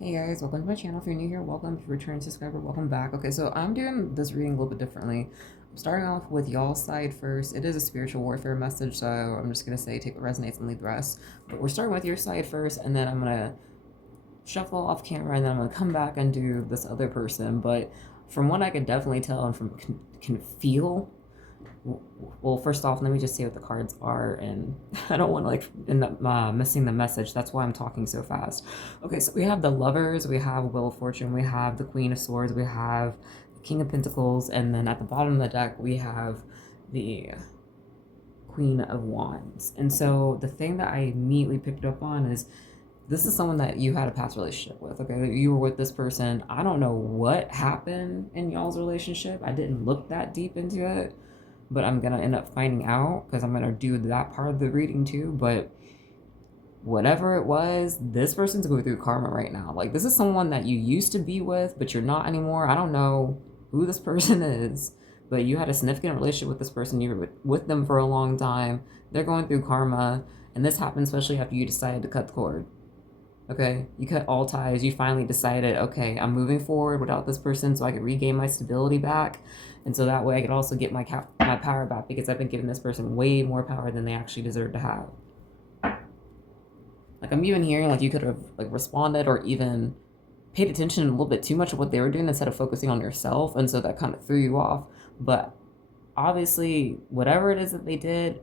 Hey guys, welcome to my channel. If you're new here, welcome. If you're a returning subscriber, welcome back. Okay, so I'm doing this reading a little bit differently. I'm starting off with y'all's side first. It is a spiritual warfare message, so I'm just going to say take what resonates and leave the rest. But we're starting with your side first, and then I'm going to shuffle off camera, and then I'm going to come back and do this other person. But from what I can definitely tell and from can feel, well, first off, let me just say what the cards are, and I don't want to like end up missing the message. That's why I'm talking so fast. Okay, so we have the Lovers, we have Wheel of Fortune, we have the Queen of Swords, we have the King of Pentacles, and then at the bottom of the deck we have the Queen of Wands. And so the thing that I immediately picked up on is this is someone that you had a past relationship with. Okay, you were with this person. I don't know what happened in y'all's relationship. I didn't look that deep into it, but I'm gonna end up finding out because I'm gonna do that part of the reading too. But whatever it was, this person's going through karma right now. Like, this is someone that you used to be with, but you're not anymore. I don't know who this person is, but you had a significant relationship with this person. You were with them for a long time. They're going through karma, and this happened especially after you decided to cut the cord. Okay, you cut all ties. You finally decided, okay, I'm moving forward without this person so I can regain my stability back. And so that way I could also get my power back because I've been giving this person way more power than they actually deserve to have. Like, I'm even hearing like you could have like responded or even paid attention a little bit too much of what they were doing instead of focusing on yourself. And so that kind of threw you off. But obviously, whatever it is that they did,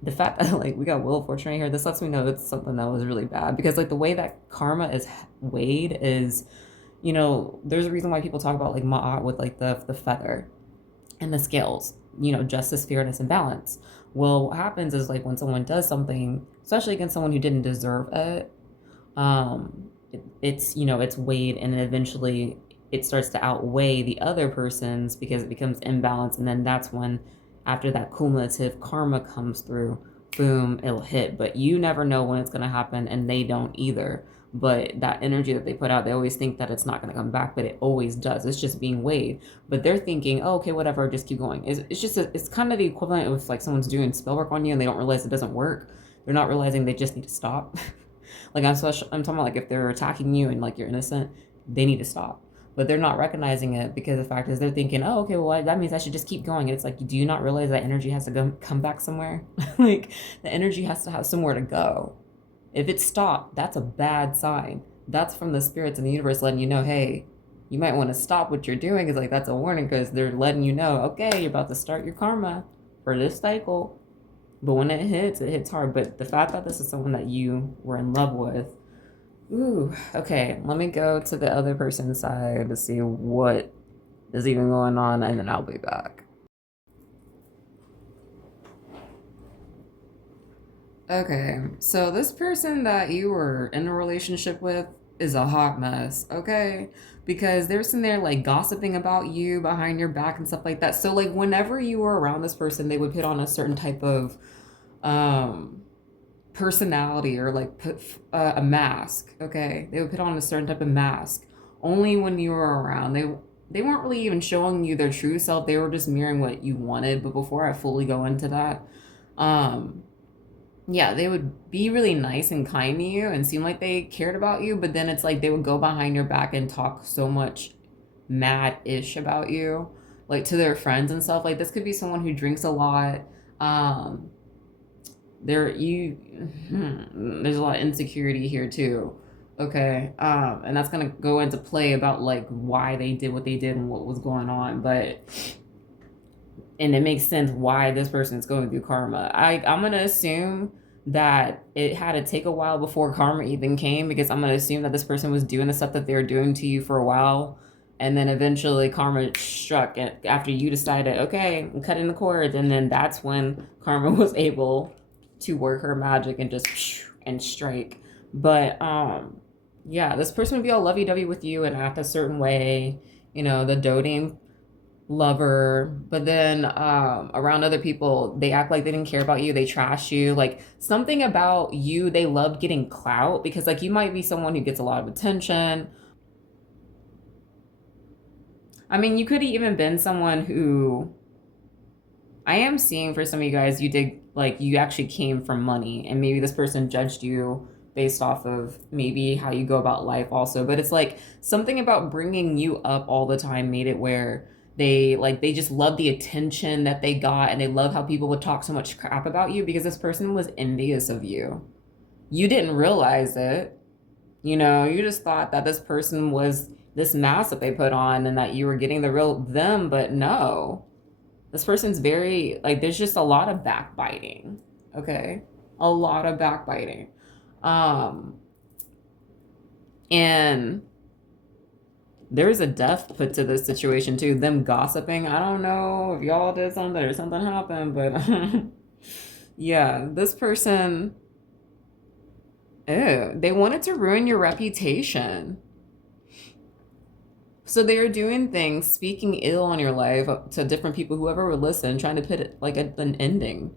the fact that like we got Wheel of Fortune right here, this lets me know it's something that was really bad because like the way that karma is weighed is, you know, there's a reason why people talk about like ma'at with like the feather and the scales, you know, justice, fairness, and balance. Well, what happens is like when someone does something, especially against someone who didn't deserve it, it's, you know, it's weighed and then eventually it starts to outweigh the other person's because it becomes imbalance, and then that's when after that cumulative karma comes through, boom, it'll hit. But you never know when it's going to happen, and they don't either. But that energy that they put out, they always think that it's not going to come back, but it always does. It's just being weighed. But they're thinking, oh, okay, whatever, just keep going. It's just it's kind of the equivalent of like someone's doing spell work on you and they don't realize it doesn't work. They're not realizing they just need to stop. Like, I'm talking about like if they're attacking you and like you're innocent, they need to stop. But they're not recognizing it because the fact is they're thinking, oh, okay, well, that means I should just keep going. And it's like, do you not realize that energy has to come back somewhere? Like, the energy has to have somewhere to go. If it stopped, that's a bad sign. That's from the spirits in the universe letting you know, hey, you might want to stop what you're doing. It's like, that's a warning because they're letting you know, okay, you're about to start your karma for this cycle. But when it hits hard. But the fact that this is someone that you were in love with, ooh, okay, let me go to the other person's side to see what is even going on, and then I'll be back. Okay, so this person that you were in a relationship with is a hot mess, okay? Because they're sitting there like gossiping about you behind your back and stuff like that. So like whenever you were around this person, they would put on a certain type of um personality or like put a mask, okay? They would put on a certain type of mask only when you were around. They weren't really even showing you their true self. They were just mirroring what you wanted. But before I fully go into that, um yeah, they would be really nice and kind to you and seem like they cared about you, but then it's like they would go behind your back and talk so much mad ish about you, like to their friends and stuff. Like, this could be someone who drinks a lot. Um, there you there's a lot of insecurity here too. Okay. And that's gonna go into play about like why they did what they did and what was going on. But and it makes sense why this person's going through karma. I'm gonna assume that it had to take a while before karma even came, because I'm gonna assume that this person was doing the stuff that they were doing to you for a while, and then eventually karma struck after you decided, okay, I'm cutting the cords, and then that's when karma was able to work her magic and just and strike. But yeah, this person would be all lovey-dovey with you and act a certain way, you know, the doting lover. But then around other people, they act like they didn't care about you, they trash you, like something about you, they loved getting clout, because like you might be someone who gets a lot of attention. I mean, you could have even been someone who, I am seeing for some of you guys, you did like you actually came from money, and maybe this person judged you based off of maybe how you go about life also. But it's like something about bringing you up all the time made it where they just love the attention that they got, and they love how people would talk so much crap about you because this person was envious of you. You didn't realize it. You just thought that this person was this mask that they put on and that you were getting the real them, but no. This person's very, like, there's just a lot of backbiting. Okay? A lot of backbiting. Um, and there's a death put to this situation too. Them gossiping. I don't know if y'all did something or something happened, but yeah, this person, ew, they wanted to ruin your reputation. So they are doing things, speaking ill on your life to different people, whoever would listen, trying to put it like an ending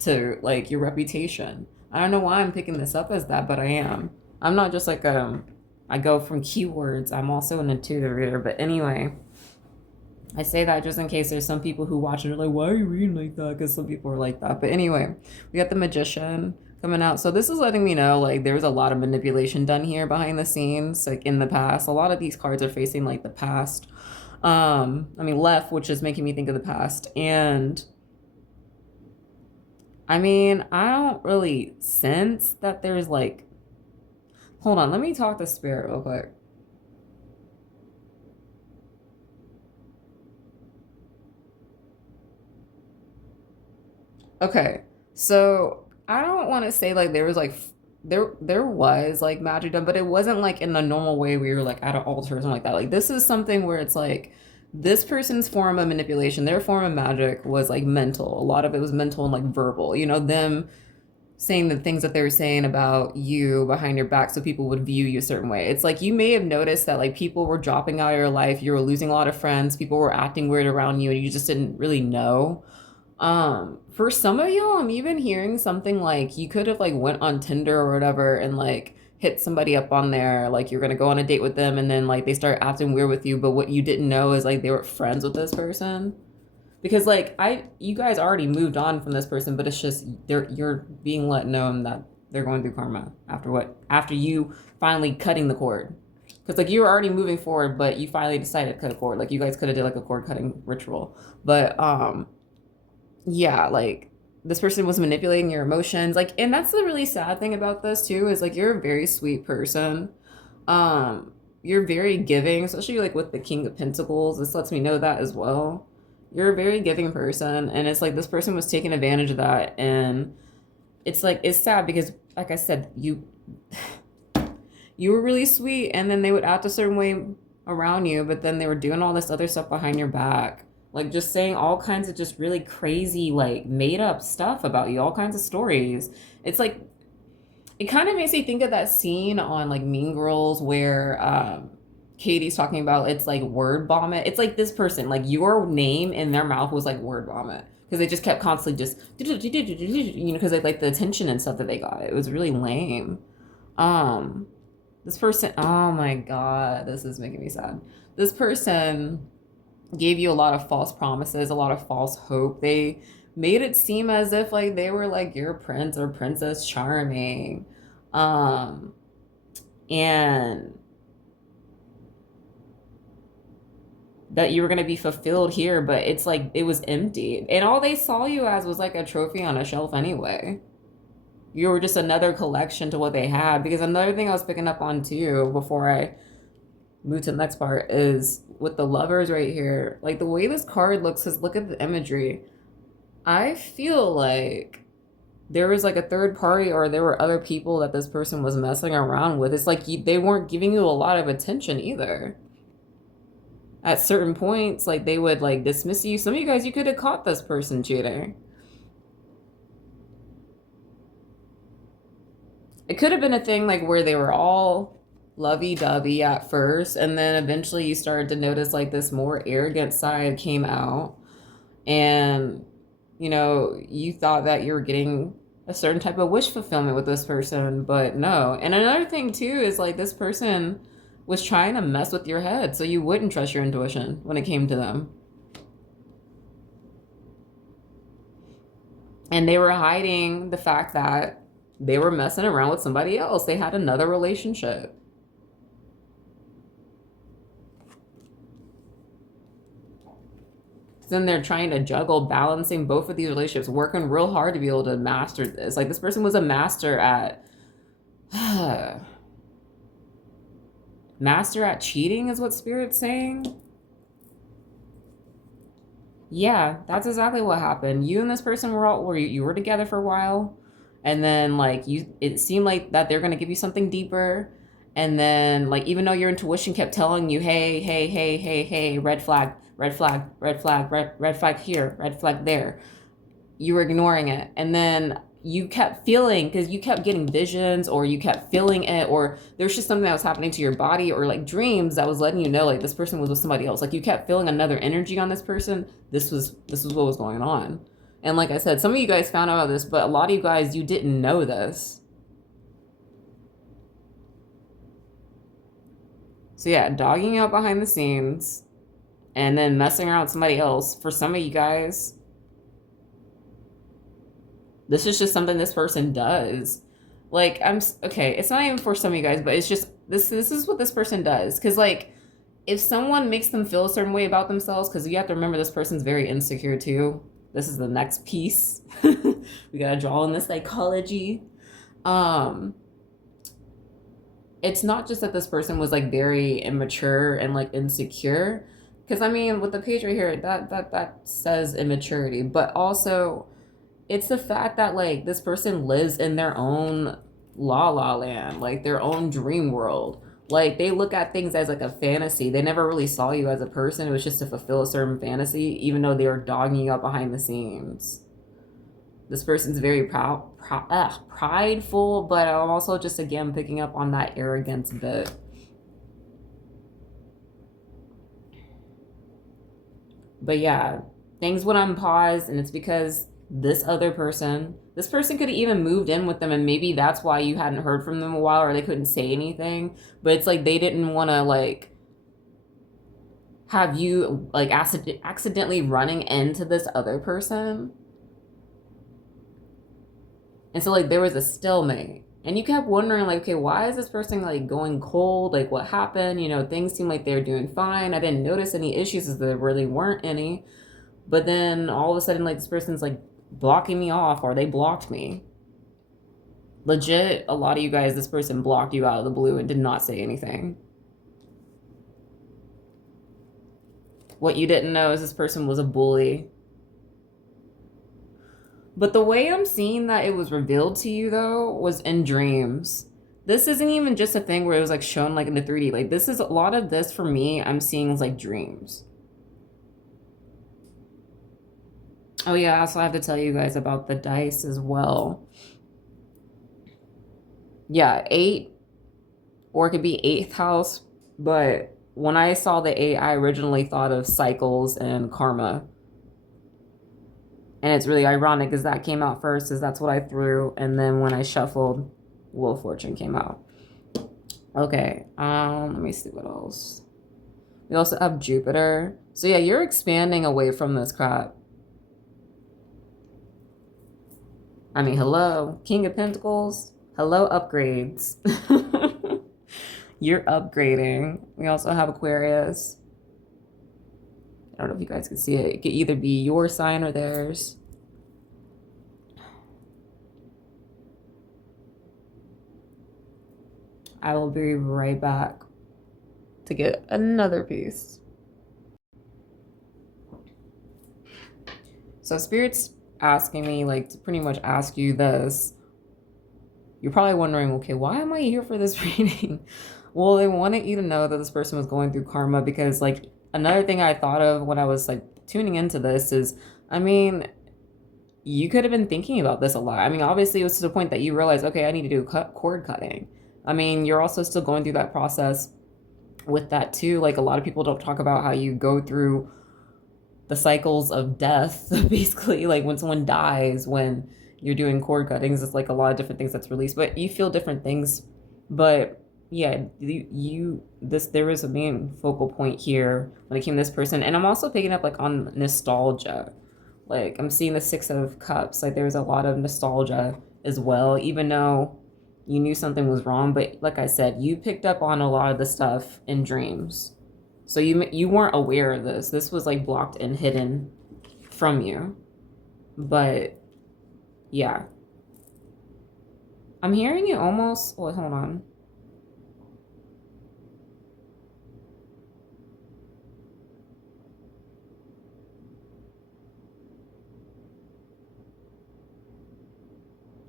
to like your reputation. I don't know why I'm picking this up as that, but I am. I'm not just like I go from keywords. I'm also an intuitive reader. But anyway, I say that just in case there's some people who watch and are like, why are you reading like that? Because some people are like that. But anyway, we got the Magician coming out. So this is letting me know like there's a lot of manipulation done here behind the scenes, like in the past. A lot of these cards are facing like the past. Left, which is making me think of the past. And I mean, I don't really sense that there's like, hold on, let me talk to Spirit real quick. Okay, so I don't want to say like there was like there was like magic done, but it wasn't like in the normal way we were like at an altar or something like that. Like this is something where it's like this person's form of manipulation, their form of magic was like mental. A lot of it was mental and like verbal. Them saying the things that they were saying about you behind your back so people would view you a certain way. It's like you may have noticed that like people were dropping out of your life, you were losing a lot of friends, people were acting weird around you and you just didn't really know. For some of y'all, I'm even hearing something like you could have like went on Tinder or whatever and like hit somebody up on there, like you're gonna go on a date with them and then like they start acting weird with you, but what you didn't know is like they were friends with this person. Because like you guys already moved on from this person, but it's just you're being let known that they're going through karma after you finally cutting the cord. Because like you were already moving forward, but you finally decided to cut a cord. Like you guys could have did like a cord cutting ritual, but yeah, like this person was manipulating your emotions, like, and that's the really sad thing about this too is like you're a very sweet person. You're very giving, especially like with the King of Pentacles. This lets me know that as well. You're a very giving person, and it's like this person was taking advantage of that, and it's like it's sad because like I said, you were really sweet, and then they would act a certain way around you, but then they were doing all this other stuff behind your back, like just saying all kinds of just really crazy like made up stuff about you, all kinds of stories. It's like it kind of makes me think of that scene on like Mean Girls where Katie's talking about it's like word vomit. It's like this person, like your name in their mouth was like word vomit because they just kept constantly just because they like the attention and stuff that they got. It was really lame. This person, oh my god, this is making me sad. This person gave you a lot of false promises, a lot of false hope. They made it seem as if like they were like your prince or princess charming. And that you were going to be fulfilled here, but it's like it was empty. And all they saw you as was like a trophy on a shelf anyway. You were just another collection to what they had. Because another thing I was picking up on too before I move to the next part is with the lovers right here. Like the way this card looks, because look at the imagery. I feel like there was like a third party or there were other people that this person was messing around with. It's like they weren't giving you a lot of attention either. At certain points, like they would like dismiss you. Some of you guys, you could have caught this person cheating. It could have been a thing like where they were all lovey-dovey at first, and then eventually you started to notice like this more arrogant side came out, and you thought that you were getting a certain type of wish fulfillment with this person, but no. And another thing too is like this person was trying to mess with your head so you wouldn't trust your intuition when it came to them. And they were hiding the fact that They were messing around with somebody else. They had another relationship. Then they're trying to juggle balancing both of these relationships, working real hard to be able to master this. Like this person was a master at master at cheating is what Spirit's saying. Yeah, that's exactly what happened. You and this person were all were you were together for a while, and then like you it seemed like that they're gonna give you something deeper, and then like even though your intuition kept telling you, hey, hey, hey, hey, hey, red flag, red flag, red flag, red flag here, red flag there, you were ignoring it, and then you kept feeling because you kept getting visions or you kept feeling it or there's just something that was happening to your body or like dreams that was letting you know like this person was with somebody else, like you kept feeling another energy on this person. This was what was going on. And like I said, some of you guys found out about this, but a lot of you guys, you didn't know this. So yeah, dogging out behind the scenes and then messing around with somebody else. For some of you guys, this is just something this person does. Like I'm okay, it's not even for some of you guys, but it's just this is what this person does. Cause like if someone makes them feel a certain way about themselves, because you have to remember this person's very insecure too. This is the next piece. We gotta draw in the psychology. Um, it's not just that this person was like very immature and like insecure. Because I mean, with the page right here, that says immaturity, but also it's the fact that like this person lives in their own la la land, like their own dream world. Like they look at things as like a fantasy. They never really saw you as a person. It was just to fulfill a certain fantasy, even though they were dogging you up behind the scenes. This person's very prideful, but I'm also just again picking up on that arrogance bit. But yeah, things went on pause, and it's because this person could have even moved in with them, and maybe that's why you hadn't heard from them a while, or they couldn't say anything. But it's like they didn't want to like have you like accidentally running into this other person, and so like there was a stalemate. And you kept wondering, like, okay, why is this person like going cold? Like, what happened? You know, things seem like they're doing fine. I didn't notice any issues, as there really weren't any. But then all of a sudden, like, this person's like blocking me off, or they blocked me. Legit, a lot of you guys, this person blocked you out of the blue and did not say anything. What you didn't know is this person was a bully. But the way I'm seeing that it was revealed to you, though, was in dreams. This isn't even just a thing where it was like shown like in the 3D. Like this is a lot of this for me, I'm seeing as like dreams. Oh yeah, I also have to tell you guys about the dice as well. Yeah, 8, or it could be 8th house. But when I saw the 8, I originally thought of cycles and karma. And it's really ironic because that came out first, because that's what I threw. And then when I shuffled, Wheel of Fortune came out. Okay, let me see what else. We also have Jupiter. So yeah, you're expanding away from this crap. I mean, hello, King of Pentacles. Hello, upgrades. You're upgrading. We also have Aquarius. I don't know if you guys can see it. It could either be your sign or theirs. I will be right back to get another piece. So Spirit's asking me like to pretty much ask you this. You're probably wondering, okay, why am I here for this reading? Well, they wanted you to know that this person was going through karma, because like another thing I thought of when I was like tuning into this is, I mean, you could have been thinking about this a lot. I mean, obviously it was to the point that you realize, okay, I need to do cord cutting. I mean, you're also still going through that process with that too. Like a lot of people don't talk about how you go through the cycles of death, basically, like when someone dies, when you're doing cord cuttings, it's like a lot of different things that's released, but you feel different things. But yeah, there is a main focal point here when it came to this person. And I'm also picking up like on nostalgia. Like I'm seeing the 6 of Cups, like there's a lot of nostalgia as well, even though you knew something was wrong. But like I said, you picked up on a lot of the stuff in dreams. So you weren't aware of this. This was like blocked and hidden from you. But yeah. I'm hearing you almost, oh, hold on.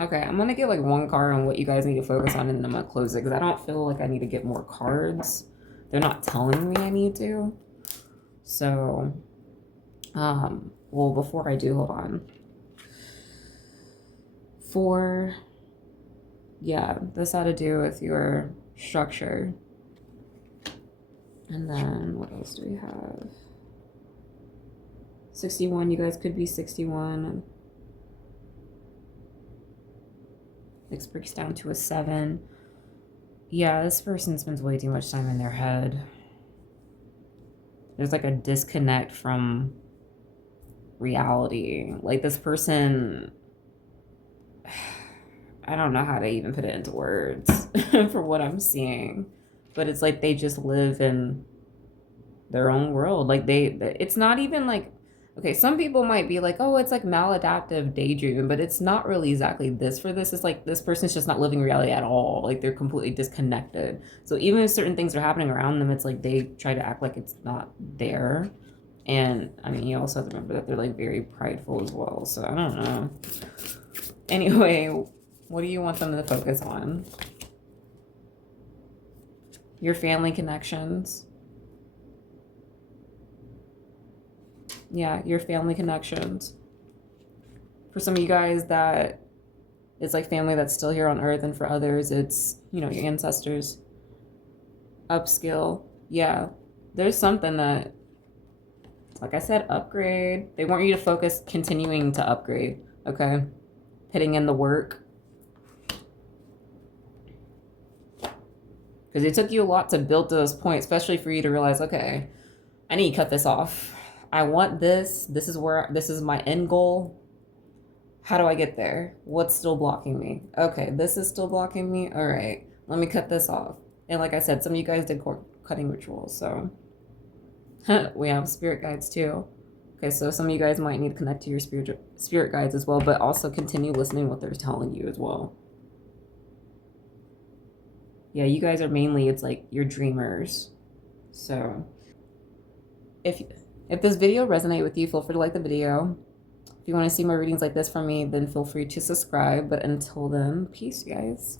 Okay, I'm gonna get like one card on what you guys need to focus on, and then I'm gonna close it because I don't feel like I need to get more cards. They're not telling me I need to. So, well, before I do, hold on. Yeah, this had to do with your structure. And then what else do we have? 61, you guys could be 61. This breaks down to a 7. Yeah, this person spends way too much time in their head. There's like a disconnect from reality. Like this person, I don't know how to even put it into words for what I'm seeing, but it's like they just live in their own world. Like it's not even like, okay, some people might be like, oh, it's like maladaptive daydreaming, but it's not really exactly this for this. It's like this person's just not living reality at all. Like they're completely disconnected. So even if certain things are happening around them, it's like they try to act like it's not there. And I mean, you also have to remember that they're like very prideful as well. So I don't know. Anyway, what do you want them to focus on? Your family connections. Yeah, your family connections. For some of you guys, that it's like family that's still here on earth, and for others, it's, you know, your ancestors. Upskill. Yeah, there's something that, like I said, upgrade. They want you to focus continuing to upgrade, okay? Putting in the work. Because it took you a lot to build to this point, especially for you to realize, okay, I need to cut this off. I want this. This is my end goal. How do I get there? What's still blocking me? Okay, this is still blocking me. All right, let me cut this off. And like I said, some of you guys did cutting rituals, so we have spirit guides too. Okay, so some of you guys might need to connect to your spirit guides as well, but also continue listening to what they're telling you as well. Yeah, you guys are mainly, it's like you're dreamers. So if this video resonated with you, feel free to like the video. If you want to see more readings like this from me, then feel free to subscribe. But until then, peace, you guys.